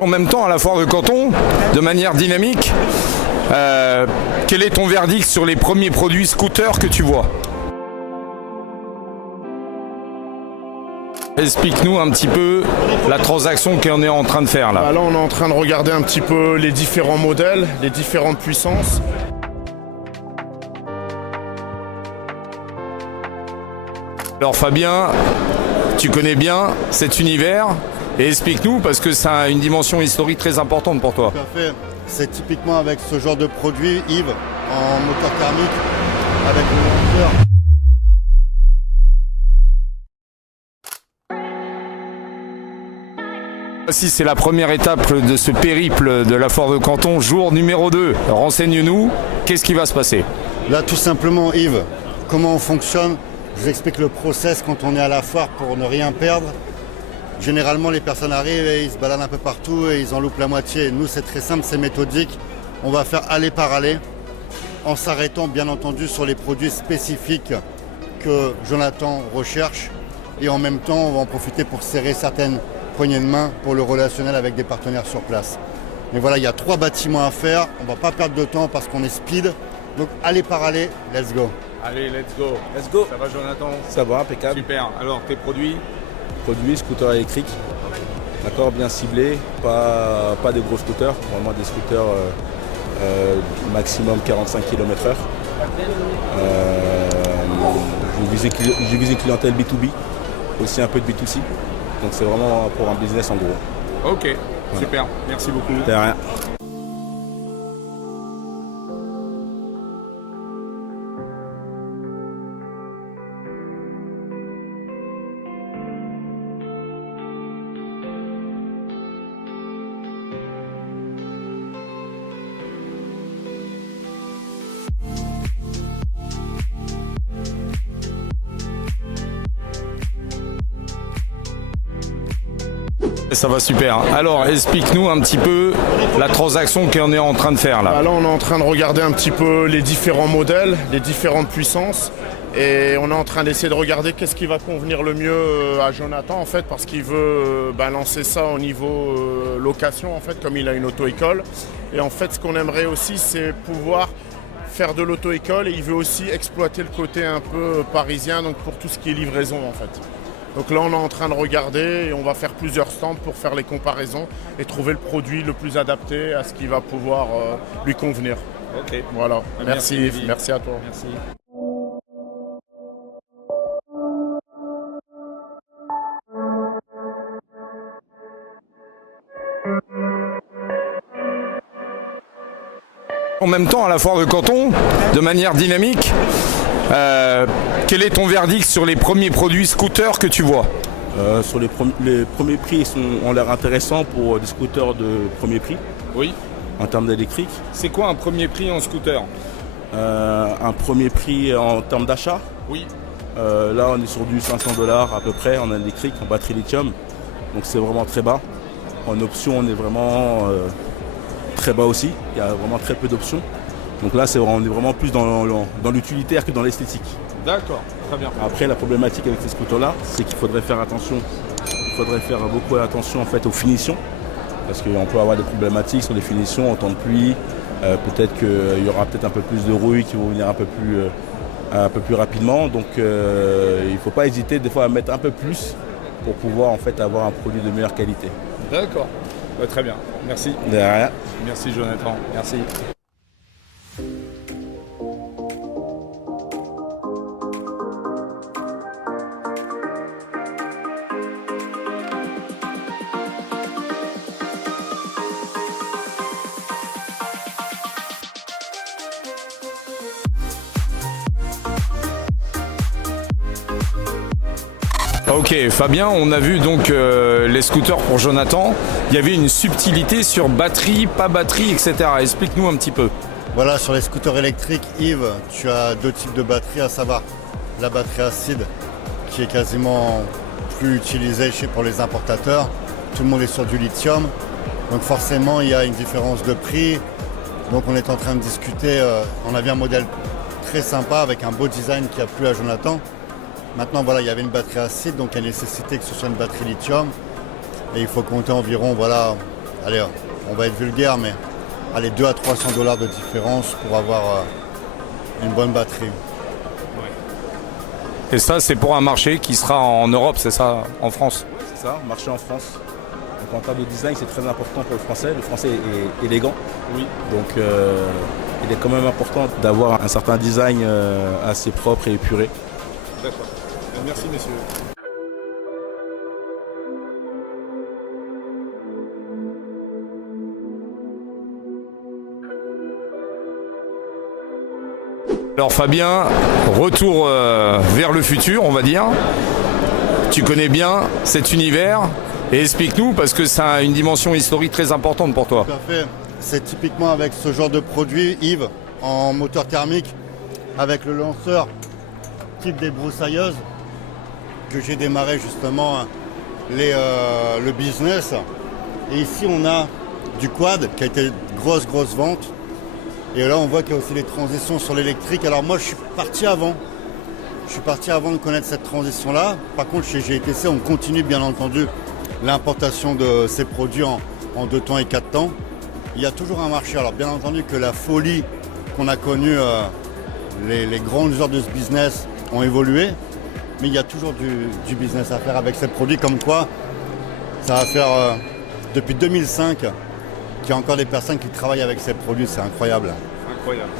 En même temps, à la foire de Canton, de manière dynamique, quel est ton verdict sur les premiers produits scooters que tu vois? Explique-nous un petit peu la transaction qu'on est en train de faire là. Là, on est en train de regarder un petit peu les différents modèles, les différentes puissances. Alors Fabien, tu connais bien cet univers et explique-nous parce que ça a une dimension historique très importante pour toi. Tout à fait. C'est typiquement avec ce genre de produit, Yves, en moteur thermique, avec le moteur. Voici, c'est la première étape de ce périple de la foire de Canton, jour numéro 2. Renseigne-nous, qu'est-ce qui va se passer? Là, tout simplement, Yves, comment on fonctionne? Je vous explique le process quand on est à la foire pour ne rien perdre. Généralement, les personnes arrivent et ils se baladent un peu partout et ils en loupent la moitié. Nous, c'est très simple, c'est méthodique. On va faire aller par aller en s'arrêtant, bien entendu, sur les produits spécifiques que Jonathan recherche. Et en même temps, on va en profiter pour serrer certaines poignées de main pour le relationnel avec des partenaires sur place. Mais voilà, il y a 3 bâtiments à faire. On ne va pas perdre de temps parce qu'on est speed. Donc, aller par aller, let's go. Allez, let's go. Let's go. Ça va Jonathan? Ça va, impeccable. Super. Alors, tes produits? Produit, scooter électrique. D'accord, bien ciblé. Pas des gros scooters. Vraiment des scooters maximum 45 km/h. J'ai visé clientèle B2B. Aussi un peu de B2C. Donc c'est vraiment pour un business en gros. Ok, voilà. Super. Merci beaucoup. De rien. Ça va super. Alors, explique-nous un petit peu la transaction qu'on est en train de faire là. Là, on est en train de regarder un petit peu les différents modèles, les différentes puissances. Et on est en train d'essayer de regarder qu'est-ce qui va convenir le mieux à Jonathan en fait, parce qu'il veut lancer ça au niveau location en fait, comme il a une auto-école. Et en fait, ce qu'on aimerait aussi, c'est pouvoir faire de l'auto-école et il veut aussi exploiter le côté un peu parisien, donc pour tout ce qui est livraison en fait. Donc là, on est en train de regarder et on va faire plusieurs stands pour faire les comparaisons et trouver le produit le plus adapté à ce qui va pouvoir lui convenir. Ok. Voilà. Merci, Merci. merci à toi. Merci. En même temps, à la foire de Canton, de manière dynamique, quel est ton verdict sur les premiers produits scooters que tu vois? Sur les premiers prix ont l'air intéressants pour des scooters de premier prix. Oui. En termes d'électrique. C'est quoi un premier prix en scooter? Un premier prix en termes d'achat. Oui. Là, on est sur du 500 $ à peu près en électrique, en batterie lithium. Donc c'est vraiment très bas. En option, on est vraiment très bas aussi. Il y a vraiment très peu d'options. Donc là, on est vraiment plus dans l'utilitaire que dans l'esthétique. D'accord, très bien. Après, la problématique avec ces scooters-là, c'est qu'il faudrait faire attention. Il faudrait faire beaucoup attention en fait aux finitions. Parce qu'on peut avoir des problématiques sur les finitions en temps de pluie. Peut-être qu'il y aura peut-être un peu plus de rouille qui vont venir un peu plus rapidement. Donc il ne faut pas hésiter des fois à mettre un peu plus pour pouvoir en fait avoir un produit de meilleure qualité. D'accord. Très bien. Merci. De rien. Merci Jonathan. Merci. Ok Fabien, on a vu donc les scooters pour Jonathan. Il y avait une subtilité sur batterie, pas batterie, etc. Explique-nous un petit peu. Voilà, sur les scooters électriques, Yves, tu as 2 types de batteries, à savoir la batterie acide qui est quasiment plus utilisée pour les importateurs. Tout le monde est sur du lithium. Donc forcément, il y a une différence de prix. Donc on est en train de discuter. On avait un modèle très sympa avec un beau design qui a plu à Jonathan. Maintenant, voilà, il y avait une batterie acide, donc il y a nécessité que ce soit une batterie lithium. Et il faut compter environ, voilà, allez, on va être vulgaire, mais allez, 200 à 300 $ de différence pour avoir une bonne batterie. Et ça, c'est pour un marché qui sera en Europe, c'est ça, en France? C'est ça, marché en France. Donc en termes de design, c'est très important pour le français. Le français est élégant. Oui. Donc il est quand même important d'avoir un certain design assez propre et épuré. D'accord. Merci, messieurs. Alors Fabien, retour vers le futur, on va dire. Tu connais bien cet univers et explique-nous parce que ça a une dimension historique très importante pour toi. Tout à fait. C'est typiquement avec ce genre de produit, Yves, en moteur thermique, avec le lanceur type des broussailleuses, que j'ai démarré justement le business. Et ici, on a du quad qui a été grosse vente. Et là, on voit qu'il y a aussi les transitions sur l'électrique. Alors moi, je suis parti avant. Je suis parti avant de connaître cette transition-là. Par contre, chez GTC, on continue bien entendu l'importation de ces produits en 2 temps et 4 temps. Il y a toujours un marché. Alors bien entendu que la folie qu'on a connue, les grands users de ce business ont évolué. Mais il y a toujours du business à faire avec ces produits. Comme quoi, ça va faire depuis 2005 qu'il y a encore des personnes qui travaillent avec ces produits. C'est incroyable. Incroyable.